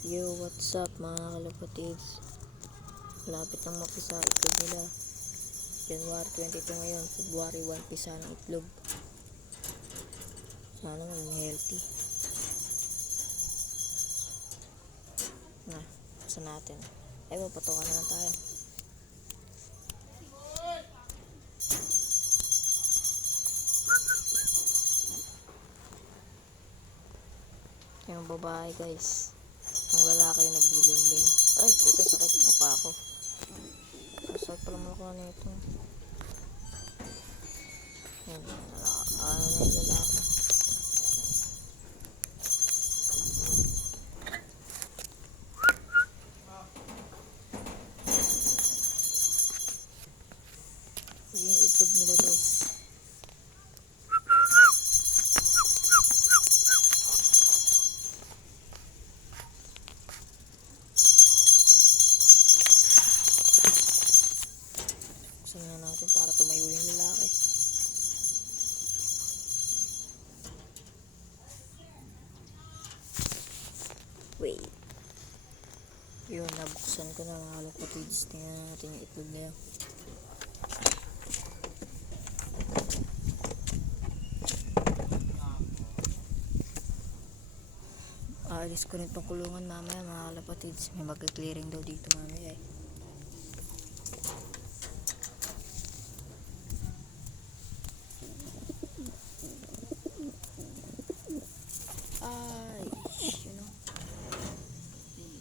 Yo, what's up mga kalapatids? Malapit nang mapisa itlog nila. January 22 ngayon, February 1 pisa ng itlog. Sana maging healthy. Buksan natin. Ay, mapatokan na tayo. Yung babae guys. Ang lalaki yung nagbiling-ling. Ay, puta, sakit mukha ako. Sakit pala mukha nito. Yan, ano na yung lalaki. Yung itlog nila guys. Buksan na natin para tumayo yung lalaki. Wait. Yun, nabuksan ko na mga kalapatids. Tingnan natin yung itlog na yun. Aalis ko rin itong kulungan mamaya mga kalapatids. May mag-clearing daw dito mamaya eh. Ay, you know.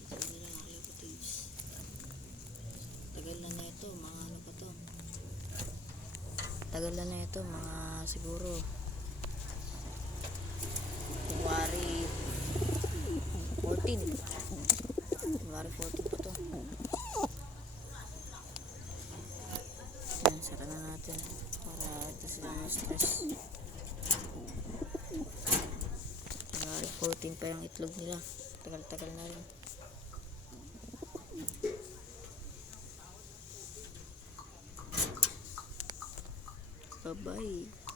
Sabi na mga kalapatids. Tagal na na ito, mga ano pa to. Tagal na ito, mga siguro January 14. January 14 pa to. Yan, sara na natin para ito sila ng stress. January 14 pa yung itlog nila. Tagal-tagal na rin. Bye-bye.